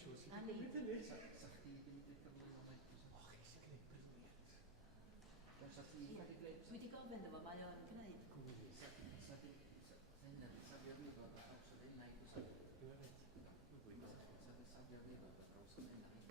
shows. Ik heb het niet. Zag die de moment tussen? Ach, ik zeg niet brilliant. Daar zat die gekleed. Moet ik al vinden wat mij aan knijpt. Cool is. Zag je niet wat er zo in lijkt? Ja, weet. Zag je weer wat er zo in lijkt?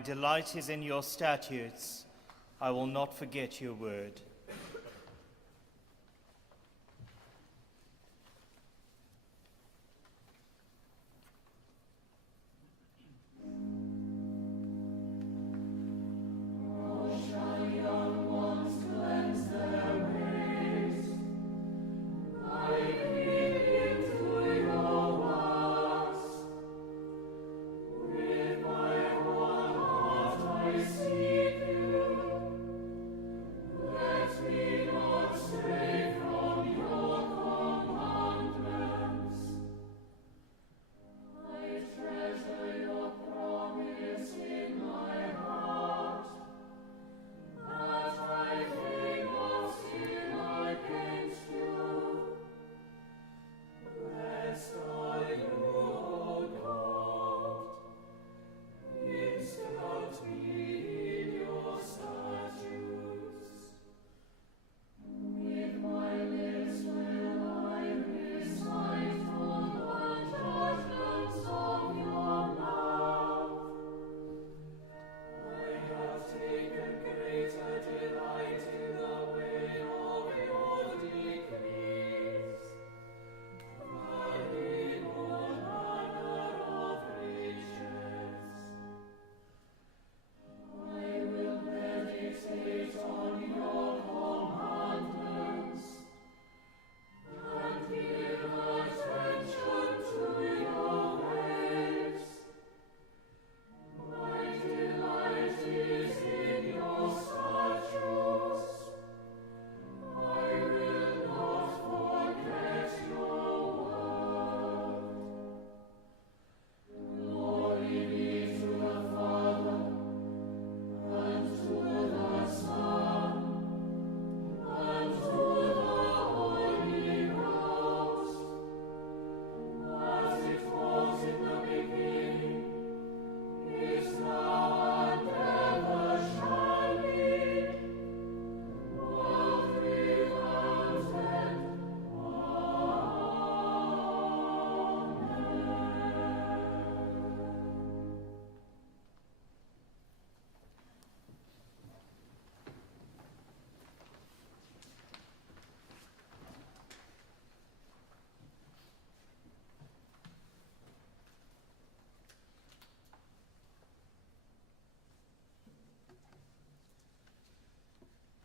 My delight is in your statutes. I will not forget your word.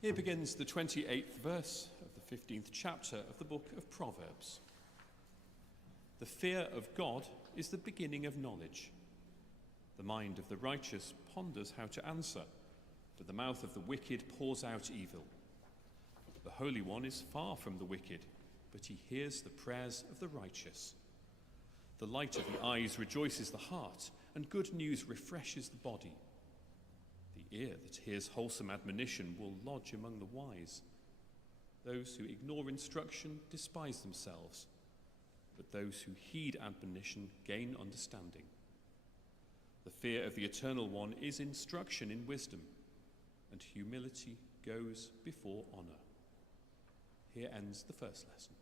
Here begins the 28th verse of the 15th chapter of the book of Proverbs. The fear of God is the beginning of knowledge. The mind of the righteous ponders how to answer, but the mouth of the wicked pours out evil. The Holy One is far from the wicked, but he hears the prayers of the righteous. The light of the eyes rejoices the heart, and good news refreshes the body. The ear that hears wholesome admonition will lodge among the wise. Those who ignore instruction despise themselves, but those who heed admonition gain understanding. The fear of the Eternal One is instruction in wisdom, and humility goes before honor. Here ends the first lesson.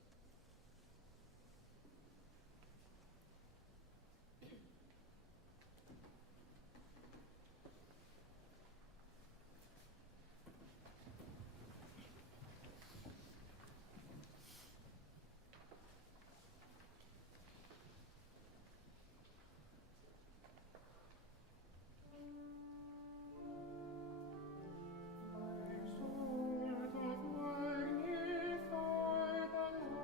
Magnify the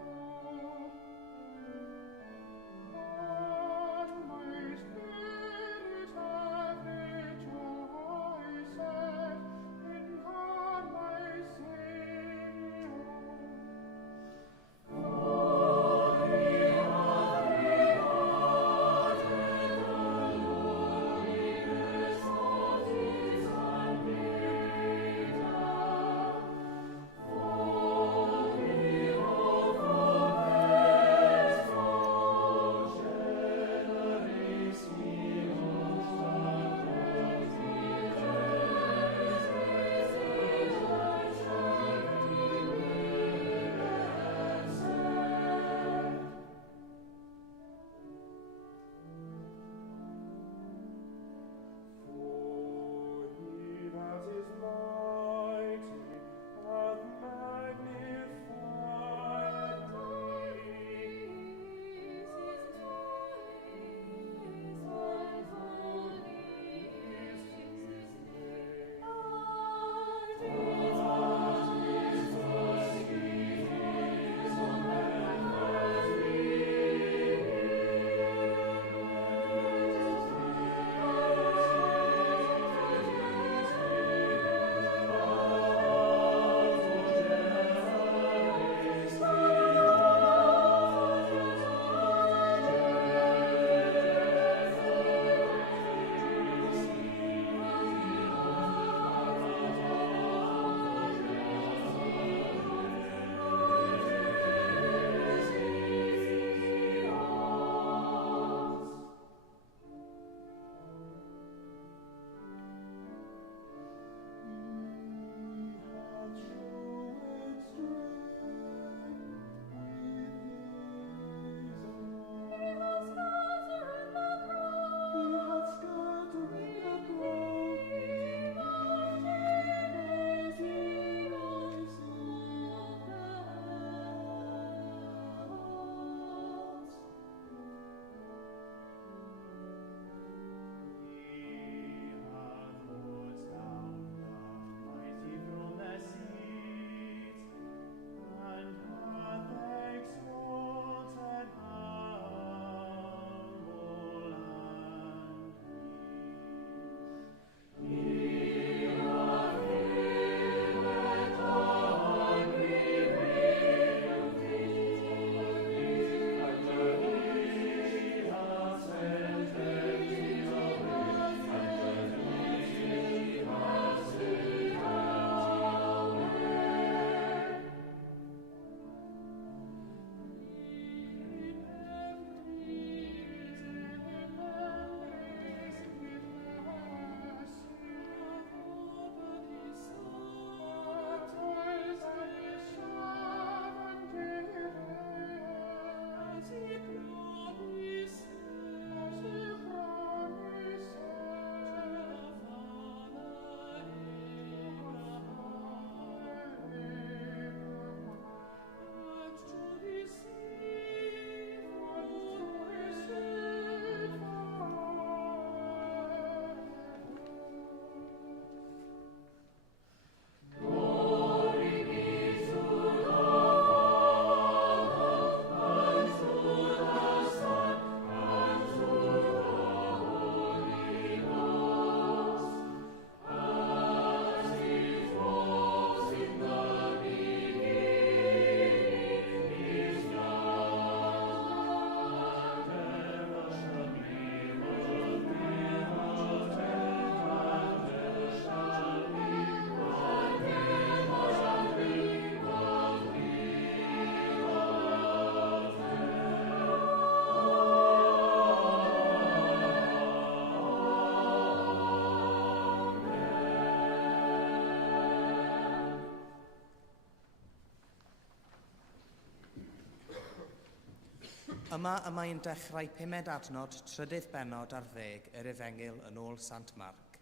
Yma y mae'n dechrau 5 adnod 3 bennod ar 10 yr Efengyl yn ôl Sant Marc.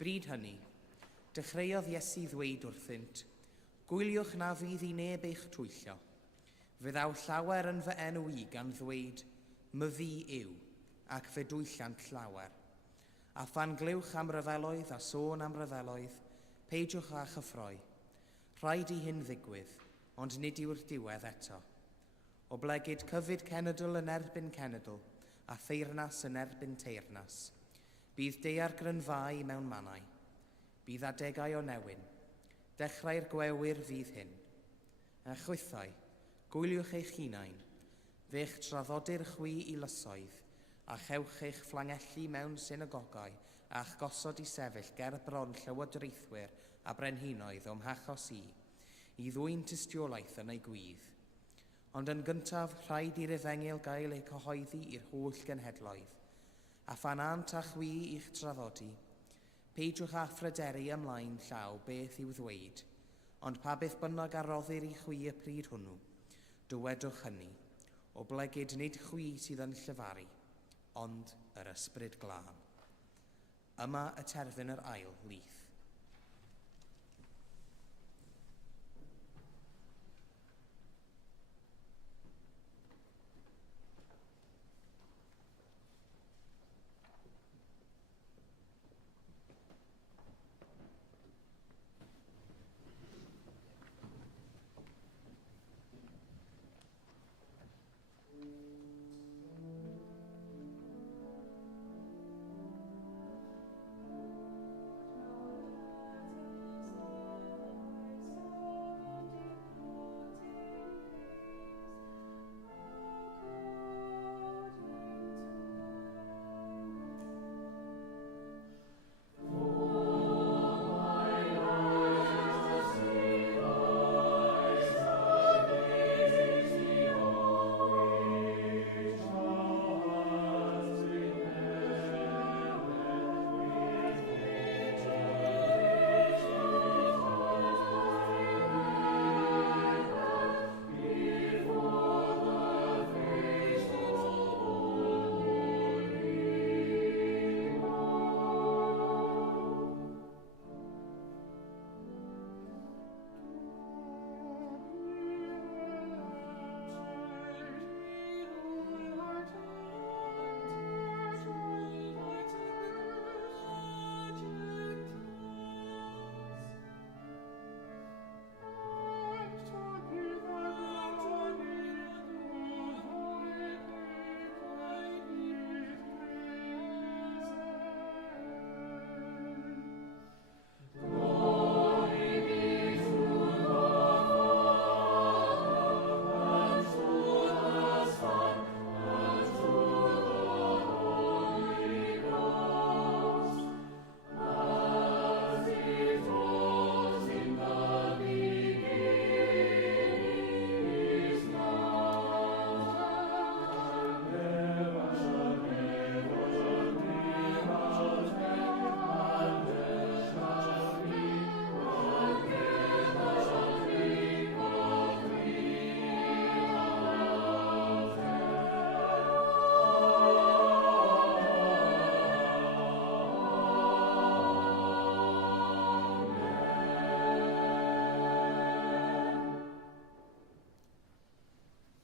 Bryd hynny, dechreuodd Iesu ddweud wrthynt, gwyliwch na fydd I neb eich twyllo. Fyddaw llawer yn fy enw I gan ddweud, my fi yw, ac fe dwyllant llawer. A phan glywch am ryfeloedd a sôn am ryfeloedd, peidiwch â chyffroi. Rhaid I hyn ddigwydd, ond nid yw'r diwedd eto. O blegyd cyfyd cenedl yn erbyn cenedl, a theyrnas yn erbyn teyrnas. Bydd daeargryn fai mewn mannau. Bydd adegau o newyn. Dechrau'r gwewyr fydd hyn. A chwythau, gwyliwch eich hunain. Fe'ch traddodir chwi I lysoedd, a chewch eich fflangellu mewn synagogau, a'ch gosod I sefyll ger bron llywodraethwyr a brenhinoedd o'm hachos I ddwyn tystiolaeth yn ei gwydd. Ond yn gyntaf, rhaid i'r Efengyl gael ei cyhoeddi i'r holl genhedloedd. A phan ant a chwi i'ch traddodi, peidiwch â phryderu ymlaen llaw beth i'w ddweud, ond pa beth bynnag a roddir I chwi y pryd hwnnw, dywedwch hynny, o blegyd nid chwi sydd yn llyfaru, ond yr ysbryd glân. Yma y terfyn yr ail lyth.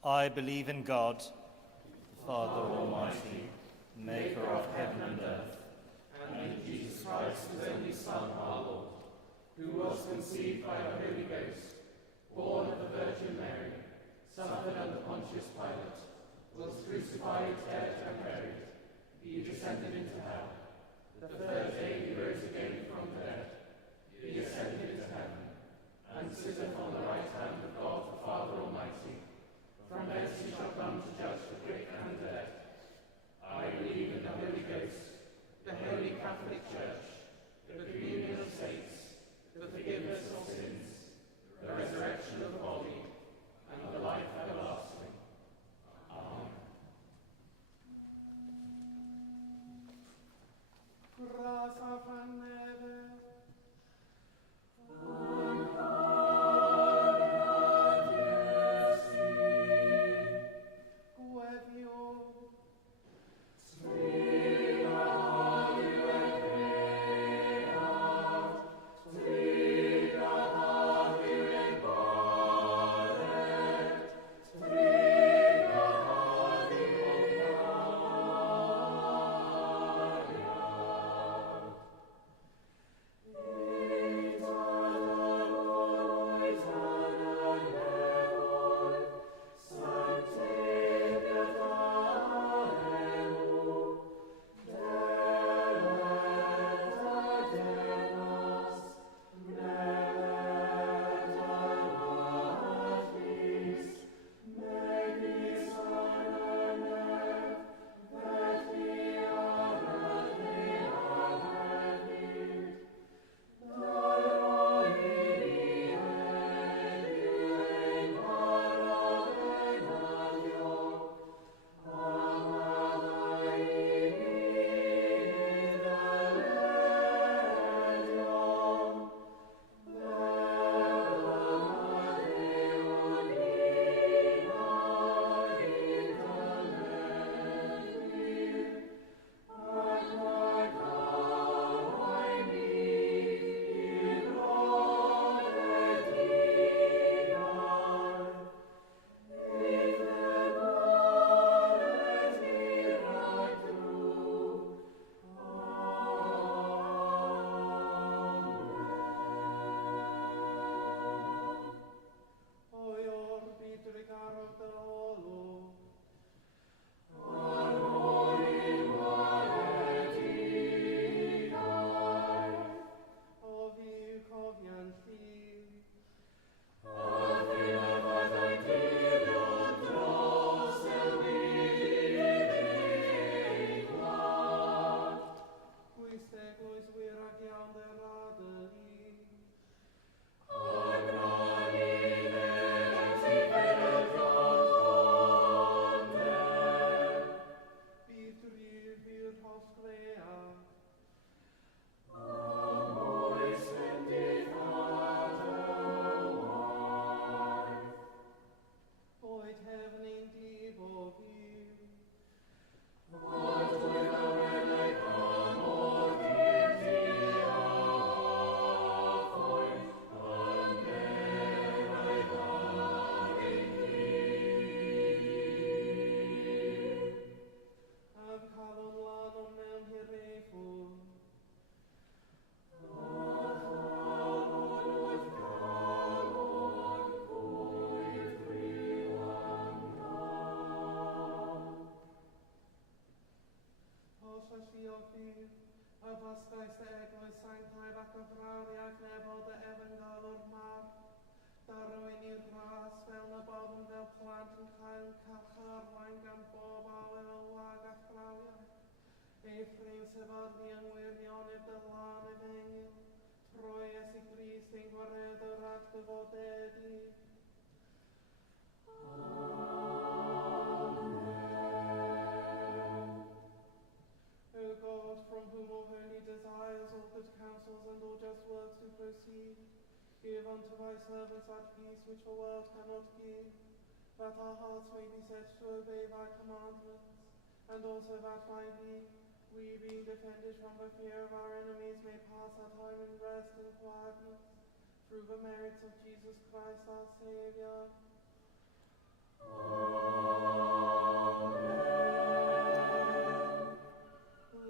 I believe in God, the Father Almighty, maker of heaven and earth, and in Jesus Christ, his only Son, our Lord, who was conceived by the Holy Ghost, born of the Virgin Mary, suffered under Pontius Pilate, was crucified, dead, and buried. He descended into hell. The third day he rose again from the dead. He ascended into heaven, and sitteth on the right hand of God the Father Almighty. From thence he shall come to judge the quick and the dead. I believe in the Holy Ghost, the Holy Catholic Church, the communion of saints, the forgiveness of sins, the resurrection of the body, and the life everlasting. Amen. Graça Ysgais dy eglwys sanctaidd ac o frawriaeth nebod y Evangel o'r Marc. Darwyn i'r ras fel na bod yn fel plant yn cael carcharwain gan bob awyr o wag a frawriaeth. Ei ffrin sefydlu yn wirion i'r dylan Efengil. Troi es i Grist ein gwareddwr ac dyfodedi. O God, from whom all holy desires, all good counsels, and all just works do proceed, give unto thy servants that peace which the world cannot give, that our hearts may be set to obey thy commandments, and also that by thee, we being defended from the fear of our enemies, may pass our time in rest and quietness, through the merits of Jesus Christ our Saviour.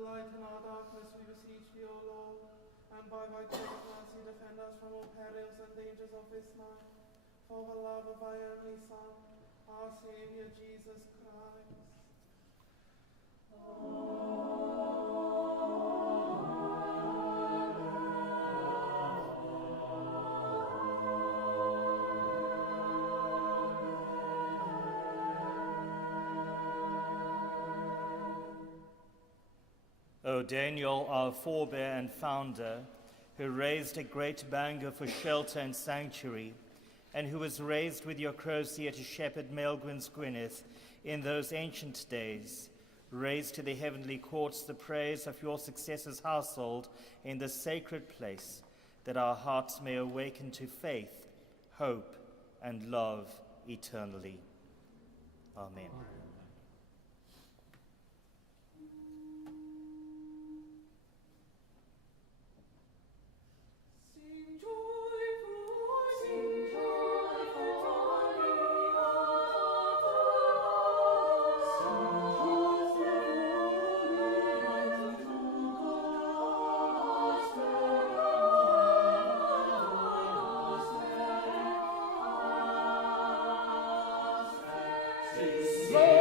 Lighten our darkness, we beseech thee, O Lord, and by thy great mercy defend us from all perils and dangers of this night, for the love of thy only Son, our Saviour Jesus Christ. O Daniel, our forebear and founder, who raised a great Bangor for shelter and sanctuary, and who was raised with your crosier to shepherd Maelgwyn's Gwynedd in those ancient days, raise to the heavenly courts the praise of your successor's household in this sacred place, that our hearts may awaken to faith, hope, and love eternally. Amen. Lord.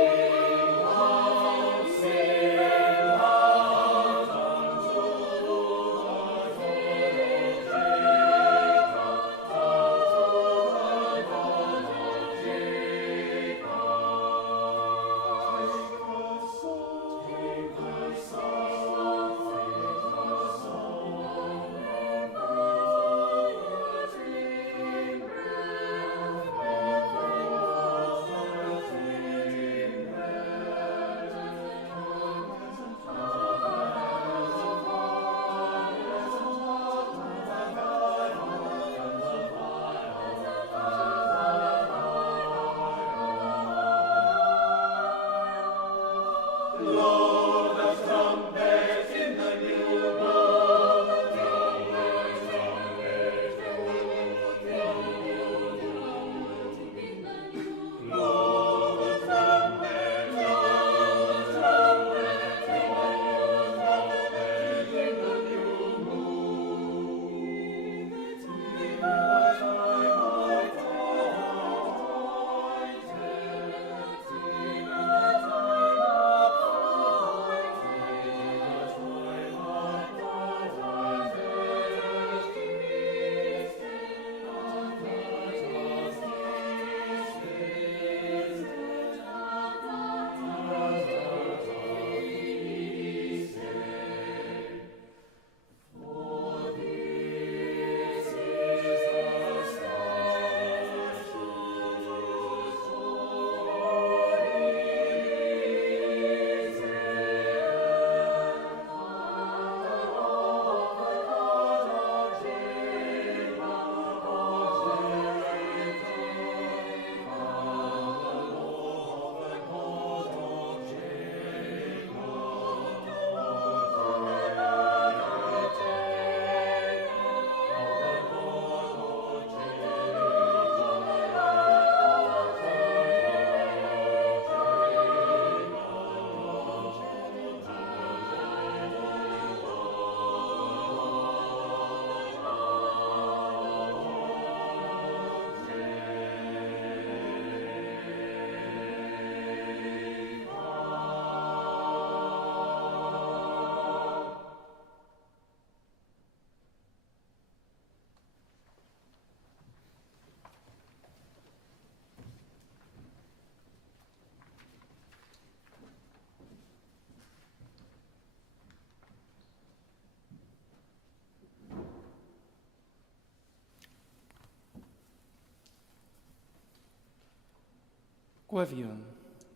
Gwyvion,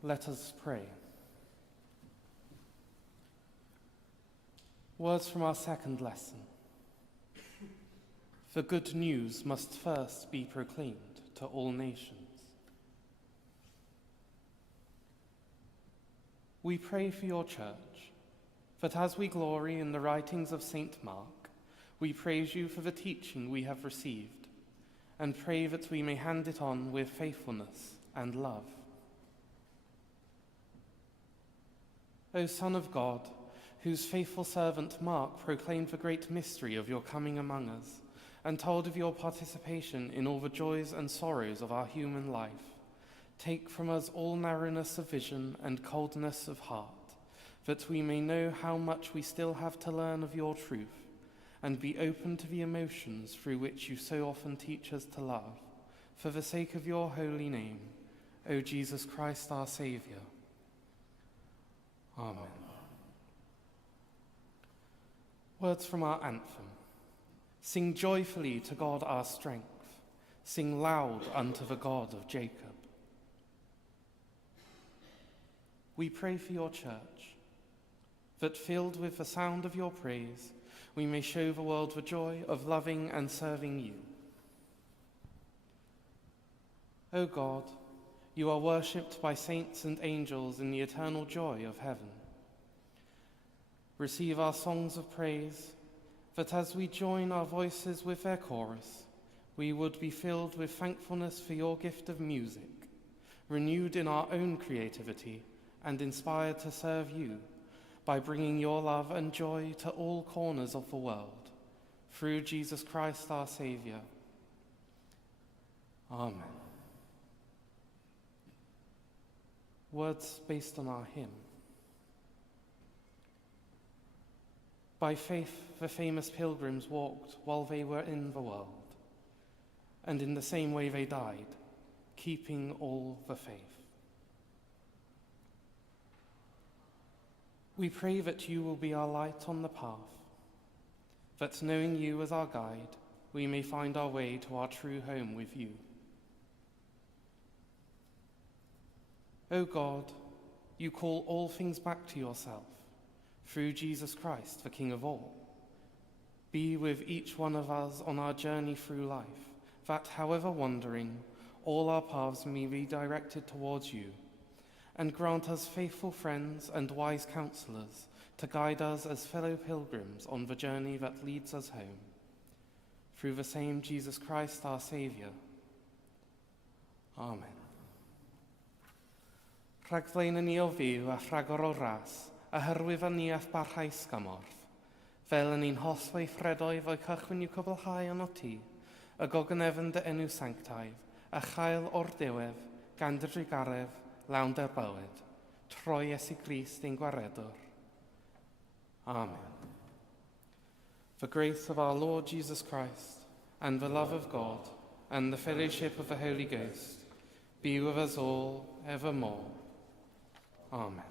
let us pray. Words from our second lesson. The good news must first be proclaimed to all nations. We pray for your church, that as we glory in the writings of St. Marc, we praise you for the teaching we have received, and pray that we may hand it on with faithfulness and love. O Son of God, whose faithful servant Marc proclaimed the great mystery of your coming among us, and told of your participation in all the joys and sorrows of our human life, take from us all narrowness of vision and coldness of heart, that we may know how much we still have to learn of your truth, and be open to the emotions through which you so often teach us to love, for the sake of your holy name, O Jesus Christ our Saviour. Amen. Words from our anthem. Sing joyfully to God our strength. Sing loud unto the God of Jacob. We pray for your church, that filled with the sound of your praise, we may show the world the joy of loving and serving you. O God, you are worshipped by saints and angels in the eternal joy of heaven. Receive our songs of praise, that as we join our voices with their chorus, we would be filled with thankfulness for your gift of music, renewed in our own creativity, and inspired to serve you by bringing your love and joy to all corners of the world, through Jesus Christ our Saviour. Amen. Words based on our hymn. By faith, the famous pilgrims walked while they were in the world, and in the same way they died, keeping all the faith. We pray that you will be our light on the path, that knowing you as our guide, we may find our way to our true home with you. O God, you call all things back to yourself, through Jesus Christ, the King of all. Be with each one of us on our journey through life, that however wandering, all our paths may be directed towards you, and grant us faithful friends and wise counselors to guide us as fellow pilgrims on the journey that leads us home. Through the same Jesus Christ our Saviour. Amen. Rhagflaen ni o fyw a rhagor o ras, a hyrwydd a niaeth barhaus gymorth. Fel yn ein holl weithredoedd o'i cychwyn i'w cwblhau yn o ti, y gognefn dy enw sanctaidd, a chael o'r diwedd, gan dy drigaredd, lawn dy'r bywyd, troi Iesu Grist ein gwaredwr. Amen. The grace of our Lord Jesus Christ, and the love of God, and the fellowship of the Holy Ghost, be with us all evermore. Amen. Amen.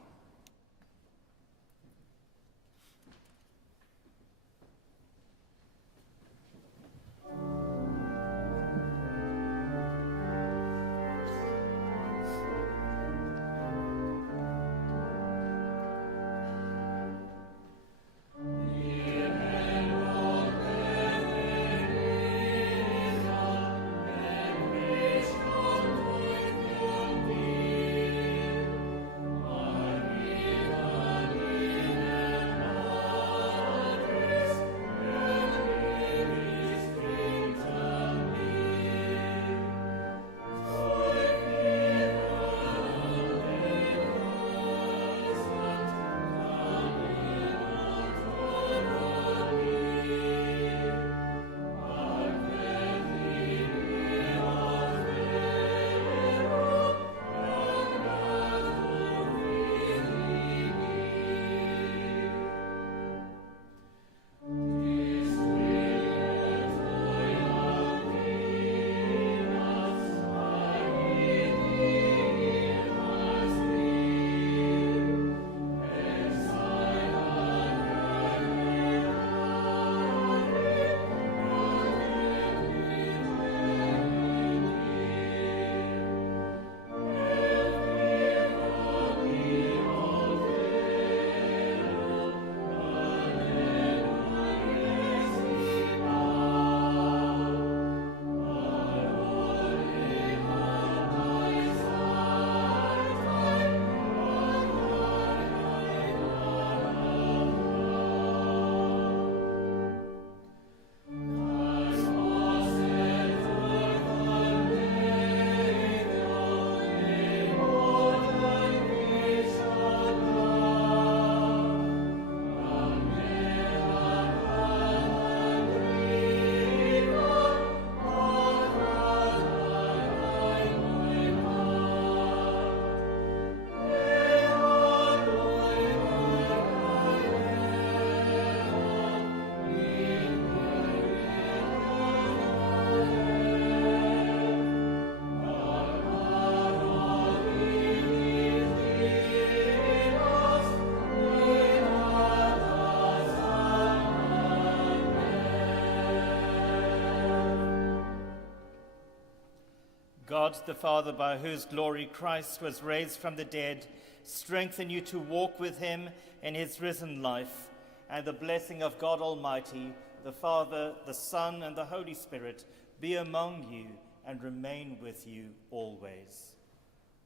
God the Father, by whose glory Christ was raised from the dead, strengthen you to walk with him in his risen life, and the blessing of God Almighty, the Father, the Son, and the Holy Spirit be among you and remain with you always.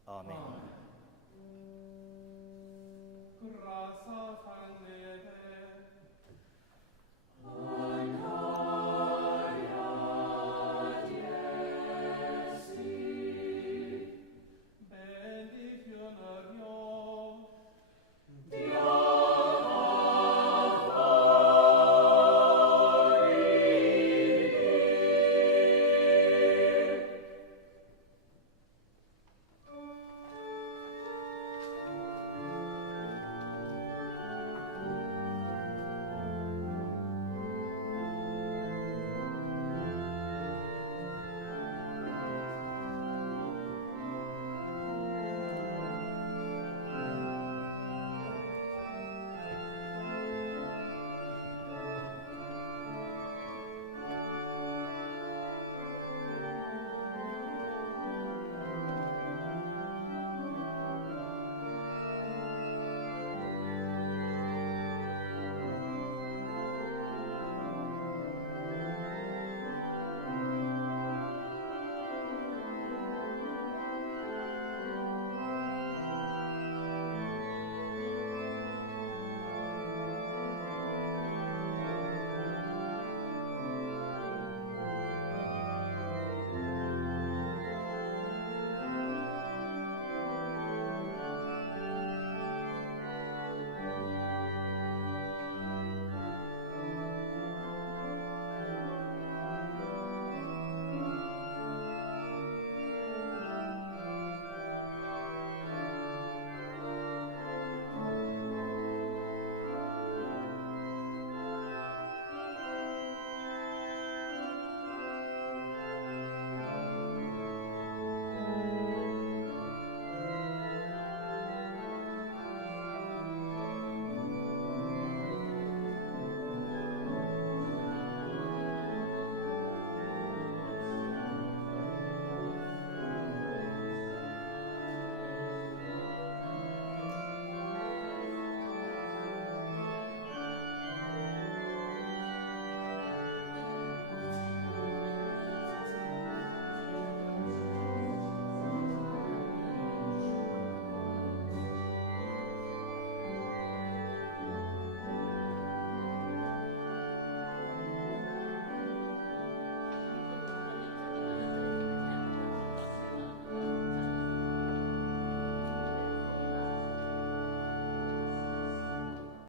Amen. Grasa fanere. Amen.